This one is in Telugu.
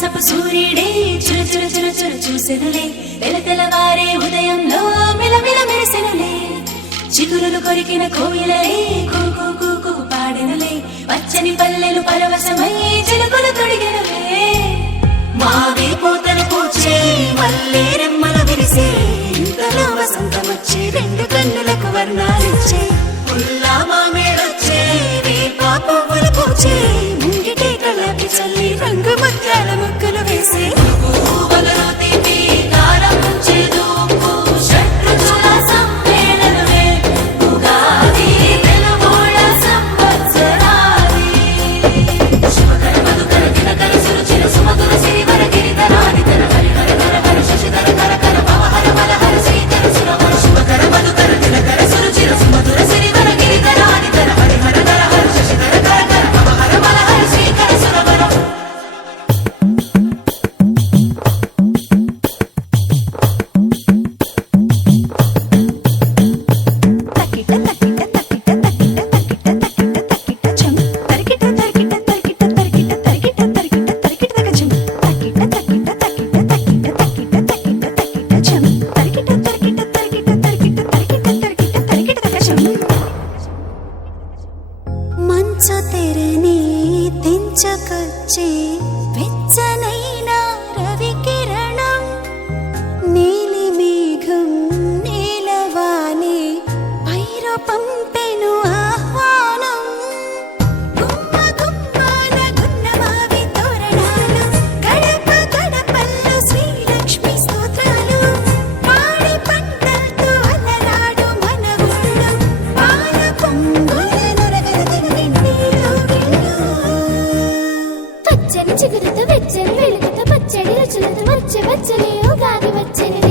మాసపు సూర్యుడే చుర చుర చుర చుర చూసెనులే తెలతెలవారే ఉదయంలో మిలమిల మెరిసెనులే చిగురులు కొరికిన కోయిలలే కూకు కూకు పాడెనులే పచ్చని పల్లెలు పరవశమై చిలుకలు తొడిగెనులే మావి పూతలు పూచే మల్లె రెమ్మలు విరిసే ఇంతలో వసంతమొచ్చి రెండు కన్నులకు వర్ణాలిచ్చే పుల్లా మామేడొచ్చే వేప పువ్వులు పూచే ముంగిటే కళ్ళకి చల్లి రంగు ముత్యాల ముగ్గులు వేసే పువ్వులలో తీపి కారం ముంచేదు ఉప్పు షడ్రుచుల సమ్మేళనమే ఉగాది తెలుగోళ్ళ సంవత్సరాది శుభకర మధుకర దినకర సురుచిర సుమధుర సిరివర గిరిధరాది తన హరిహర ధర హర శశిధర కర కర భవహర బలహర శ్రీధర సురవర శుభకర మధుకర దినకర సురుచిర సుమధుర సిరివర గిరిధరాది తన హరిహర ధర హర శశిధర కర కర భవహర బలహర శ్రీధర సురవర మంచు తెరని తెంచుకొచ్చే వెచ్చనైన రవి కిరణం నీలి మేఘం నీలవాలే పైరు పంపెను ఆహ్వానం గుమ్మ గుమ్మాన గున్నమావి తోరణాలు గడప గడపల్లో శ్రీలక్ష్మి స్తోత్రాలు పాడి పంటలతో అలరాడు మన ఊళ్ళో పాల పొంగుల నొరగరగర నిండిలో గిళ్ళు పచ్చని చిగురుతో వెచ్చని వెలుగుతో పచ్చడి రుచులతో వచ్చే వచ్చలే ఉగాది వచ్చని